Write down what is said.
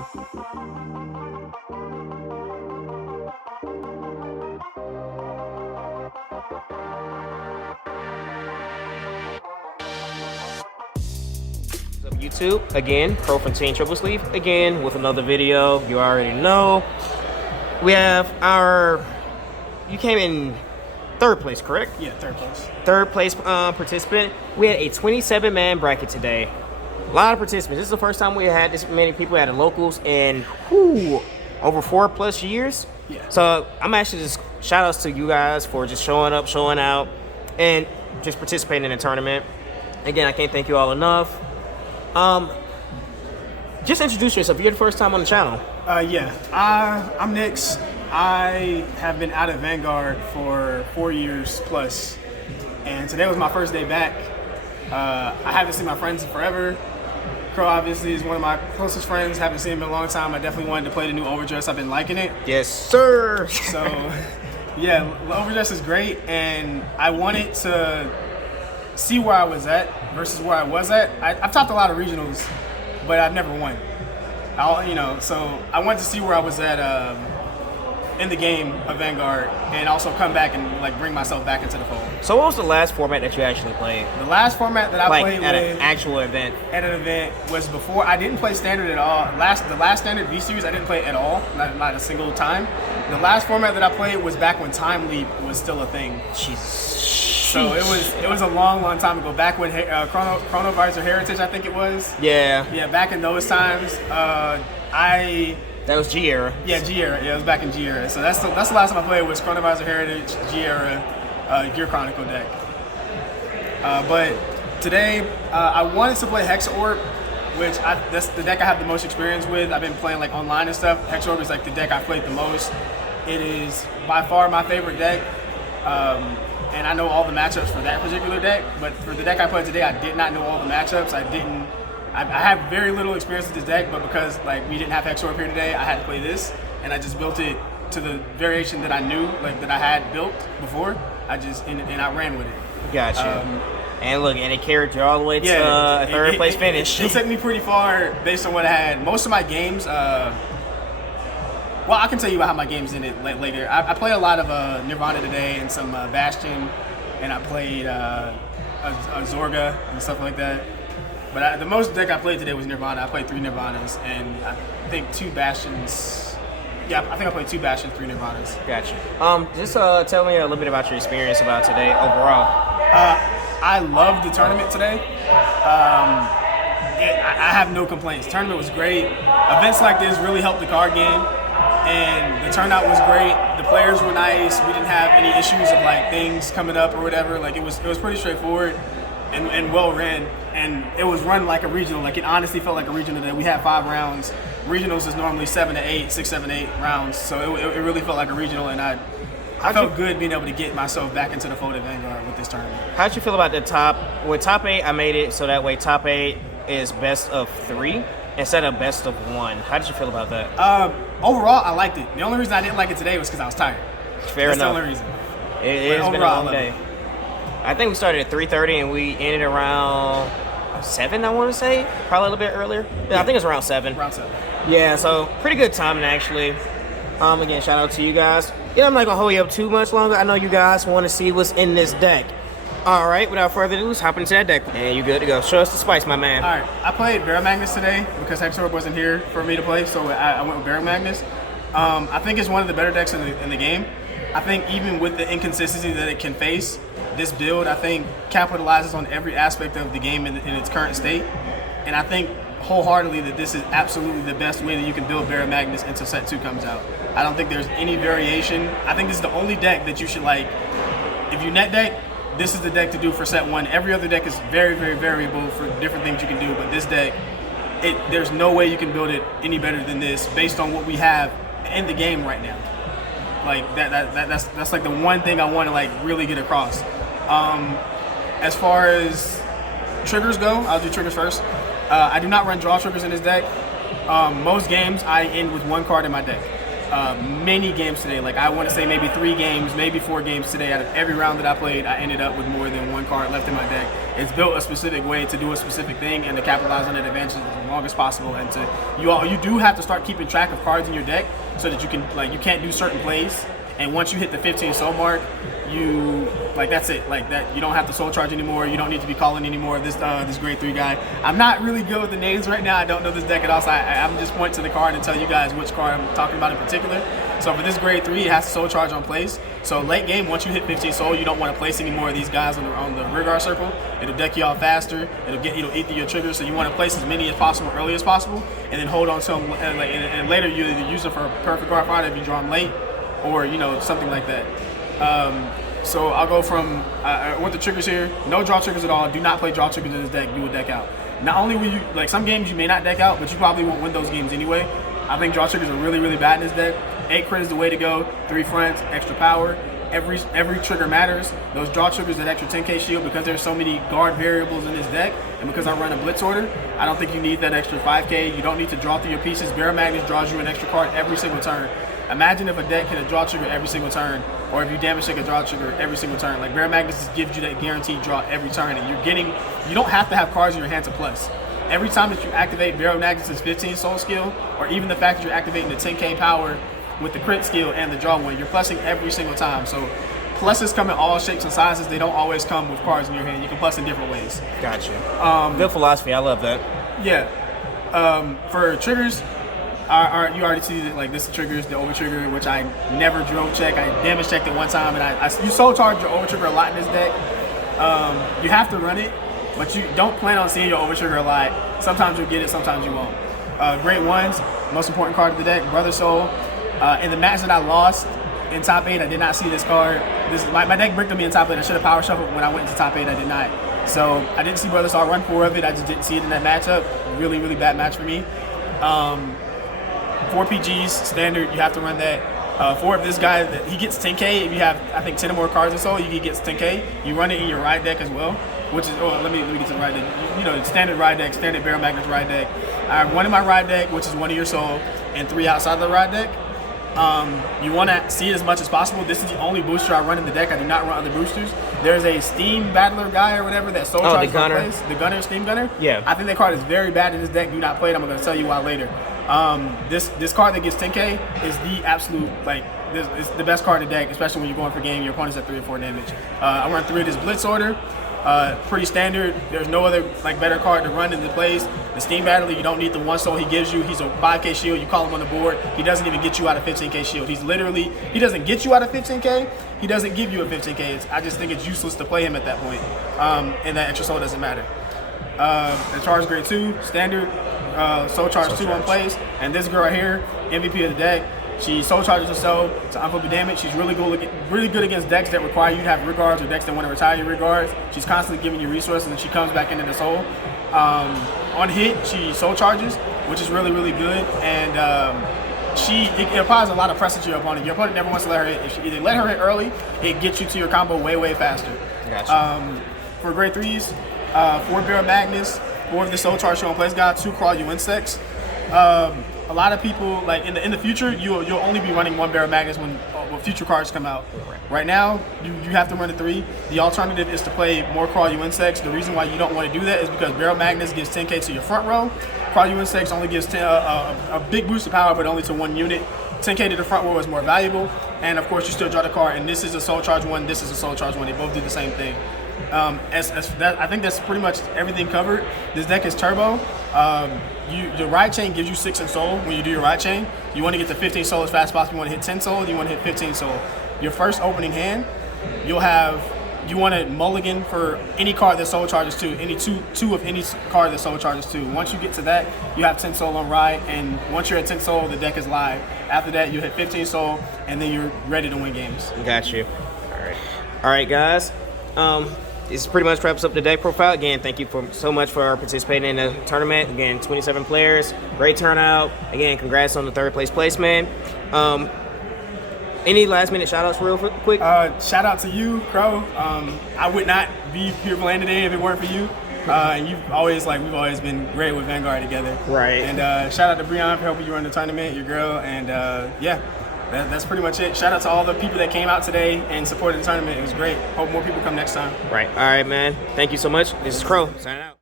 YouTube again, Pro from Team Triple Sleeve again with another video. You already know we have our, you came in third place, correct? Yeah, third place. Third place participant. We had a 27-man bracket today. A lot of participants. This is the first time we had this many people at the locals in over 4+ years. Yeah. So I'm actually just shout outs to you guys for just showing up, showing out, and just participating in the tournament. Again, I can't thank you all enough. Just introduce yourself. You're the first time on the channel. I'm Nix. I have been out of Vanguard for 4 years plus, and today was my first day back. I haven't seen my friends in forever. Crow obviously is one of my closest friends. Haven't seen him in a long time. I definitely wanted to play the new Overdress. I've been liking it. Yes, sir. So, yeah, Overdress is great, and I wanted to see where I was at versus where I was at. I've topped a lot of regionals, but I've never won. So I wanted to see where I was at in the game of Vanguard, and also come back and like bring myself back into the fold. So what was the last format that you actually played? The last format that I played at an actual event. At an event was before. I didn't play standard at all. The last standard V series I didn't play at all, not a single time. The last format that I played was back when Time Leap was still a thing. Jesus. So it was a long time ago. Back when Chronovisor Heritage, I think it was. Yeah. Yeah, back in those times, That was G era. Yeah, G era. Yeah, it was back in G era. So that's the last time I played was Chronovisor Heritage, G era, Gear Chronicle deck. But today I wanted to play Hex Orb, which that's the deck I have the most experience with. I've been playing like online and stuff. Hex Orb is like the deck I've played the most. It is by far my favorite deck. And I know all the matchups for that particular deck, but for the deck I played today, I did not know all the matchups. I have very little experience with this deck, but because like we didn't have Hex Orb here today, I had to play this, and I just built it to the variation that I knew, like that I had built before. And I ran with it. Gotcha. And look, and it carried you all the way to a third place finish. It took me pretty far based on what I had. Most of my games, well, I can tell you how my games ended later. I played a lot of Nirvana today and some Bastion, and I played a Zorga and stuff like that. But the most deck I played today was Nirvana. I played 3 Nirvanas and I think 2 Bastions. Yeah, I think I played 2 Bastions, 3 Nirvanas. Gotcha. Just tell me a little bit about your experience about today overall. I loved the tournament today. I have no complaints. The tournament was great. Events like this really help the card game. And the turnout was great. The players were nice. We didn't have any issues of like things coming up or whatever. Like it was pretty straightforward and well ran. And it was run like a regional. Like it honestly felt like a regional today. We had 5 rounds. Regionals is normally 7 to 8, 6, 7, 8 rounds. So it really felt like a regional, and I felt good being able to get myself back into the fold at Vanguard with this tournament. How'd you feel about the top? With top 8, I made it so that way top 8 is best of 3 instead of best of 1. How did you feel about that? Overall, I liked it. The only reason I didn't like it today was because I was tired. Fair enough. That's the only reason. It's been a long day. I think we started at 3:30 and we ended around 7, I want to say. Probably a little bit earlier. Yeah, I think it's around 7. Around 7. Yeah, so pretty good timing actually. Again, shout out to you guys. Yeah, I'm not going to hold you up too much longer. I know you guys want to see what's in this deck. All right, without further ado, let's hop into that deck. And you good to go. Show us the spice, my man. All right, I played BAROMAGNES today because Hex Orb wasn't here for me to play, so I went with BAROMAGNES. I think it's one of the better decks in the game. I think even with the inconsistency that it can face, this build, I think, capitalizes on every aspect of the game in its current state. And I think wholeheartedly that this is absolutely the best way that you can build BAROMAGNES until set 2 comes out. I don't think there's any variation. I think this is the only deck that you should like. If you net deck, this is the deck to do for set 1. Every other deck is very, very variable for different things you can do, but this deck, there's no way you can build it any better than this based on what we have in the game right now. Like that's like the one thing I want to like really get across. As far as triggers go, I'll do triggers first. I do not run draw triggers in this deck. Most games I end with 1 card in my deck. Many games today, like I want to say maybe 3 games, maybe 4 games today. Out of every round that I played, I ended up with more than 1 card left in my deck. It's built a specific way to do a specific thing and to capitalize on that advantage as long as possible. And you do have to start keeping track of cards in your deck so that you can, like, you can't do certain plays. And once you hit the 15 soul mark, that's it. Like that, you don't have to soul charge anymore. You don't need to be calling anymore. This grade 3 guy. I'm not really good with the names right now. I don't know this deck at all. So I'm just point to the card and tell you guys which card I'm talking about in particular. So for this grade 3, it has to soul charge on place. So late game, once you hit 15 soul, you don't want to place any more of these guys on the rear guard circle. It'll deck you off faster. It'll eat through your triggers. So you want to place as many as possible early as possible, and then hold on to them. And later you either use them for a perfect guard fighter if you draw them late, or something like that. So I'll go from with the triggers here. No draw triggers at all. Do not play draw triggers in this deck. Do a deck out. Not only will you, like, some games you may not deck out, but you probably won't win those games anyway. I think draw triggers are really, really bad in this deck. 8 crit is the way to go. 3 fronts, extra power. Every trigger matters. Those draw triggers, that extra 10k shield, because there's so many guard variables in this deck, and because I run a blitz order, I don't think you need that extra 5k. You don't need to draw through your pieces. BAROMAGNES draws you an extra card every single turn. Imagine if a deck hit a draw trigger every single turn, or if you damage take a draw trigger every single turn. Like, BAROMAGNES just gives you that guaranteed draw every turn, and you don't have to have cards in your hand to plus. Every time that you activate BAROMAGNES' 15 soul skill, or even the fact that you're activating the 10k power with the crit skill and the draw one, you're plussing every single time. So pluses come in all shapes and sizes. They don't always come with cards in your hand. You can plus in different ways. Gotcha. Good philosophy. I love that. Yeah. For triggers, you already see that, like, this triggers the over trigger, which I never drill check. I damage checked it one time, and you soul charge your over trigger a lot in this deck. You have to run it, but you don't plan on seeing your over trigger a lot. Sometimes you'll get it, sometimes you won't. Grade 1s, most important card of the deck, Brother Soul. In the match that I lost in top 8, I did not see this card. My deck bricked me in top 8. I should have power shuffled when I went into top 8. I did not. So I didn't see Brother Soul run 4 of it. I just didn't see it in that matchup. Really, really bad match for me. 4 PGs, standard, you have to run that. 4 of this guy, he gets 10k. If you have, I think, 10 or more cards or so, he gets 10k. You run it in your ride deck as well, which is, let me get to the ride deck. Standard ride deck, standard BAROMAGNES ride deck. I have 1 in my ride deck, which is 1 of your soul, and 3 outside of the ride deck. You want to see it as much as possible. This is the only booster I run in the deck. I do not run other boosters. There's a Steam Battler guy or whatever that soul charges plays. The Gunner, Steam Gunner. Yeah. I think that card is very bad in this deck. Do not play it. I'm going to tell you why later. This card that gets 10k is the absolute, like, this is the best card in the deck, especially when you're going for game. Your opponent's at 3 or 4 damage. I run 3 of this Blitz order. Pretty standard. There's no other, like, better card to run in the plays. The Steam Battler, you don't need the 1 soul he gives you. He's a 5k shield. You call him on the board. He doesn't even get you out of 15k shield. He doesn't get you out of 15k. He doesn't give you a 15k. I just think it's useless to play him at that point. And that extra soul doesn't matter. The charge grade 2, standard. Soul charge 2 on plays. And this girl right here, MVP of the deck. She soul charges herself to unflipping damage. She's really good against decks that require you to have regards, or decks that want to retire your regards. She's constantly giving you resources, and she comes back into the soul. On hit, she soul charges, which is really, really good. And it applies a lot of pressure to your opponent. Your opponent never wants to let her hit. If she either let her hit early, it gets you to your combo way, way faster. Gotcha. For grade 3s, 4 BAROMAGNES, 4 of the soul charge show on place guy, 2 crawl you insects. A lot of people, like, in the future, you'll only be running 1 BAROMAGNES when future cards come out. Right now, you have to run a 3. The alternative is to play more Crawl You Insects. The reason why you don't want to do that is because BAROMAGNES gives 10k to your front row. Crawl You Insects only gives a big boost of power, but only to 1 unit. 10k to the front row is more valuable, and of course you still draw the card. And this is a soul charge 1. This is a soul charge 1. They both do the same thing. I think that's pretty much everything covered. This deck is turbo. Your ride chain gives you 6 in soul when you do your ride chain. You want to get to 15 soul as fast as possible. You want to hit 10 soul, you want to hit 15 soul. Your first opening hand, you want to mulligan for any card that soul charges 2, any two of any card that soul charges 2. Once you get to that, you have 10 soul on ride, and once you're at 10 soul, the deck is live. After that, you hit 15 soul, and then you're ready to win games. Got you. All right, guys. This pretty much wraps up the deck profile. Again, thank you so much for participating in the tournament. Again, 27 players, great turnout. Again, congrats on the 3rd place placement. Any last minute shout outs real quick? Shout out to you, Crow. I would not be here playing today if it weren't for you. And we've always been great with Vanguard together. Right. And shout out to Breon for helping you run the tournament, your girl, and yeah. That's pretty much it. Shout out to all the people that came out today and supported the tournament. It was great. Hope more people come next time. Right. All right, man. Thank you so much. This is Crow signing out.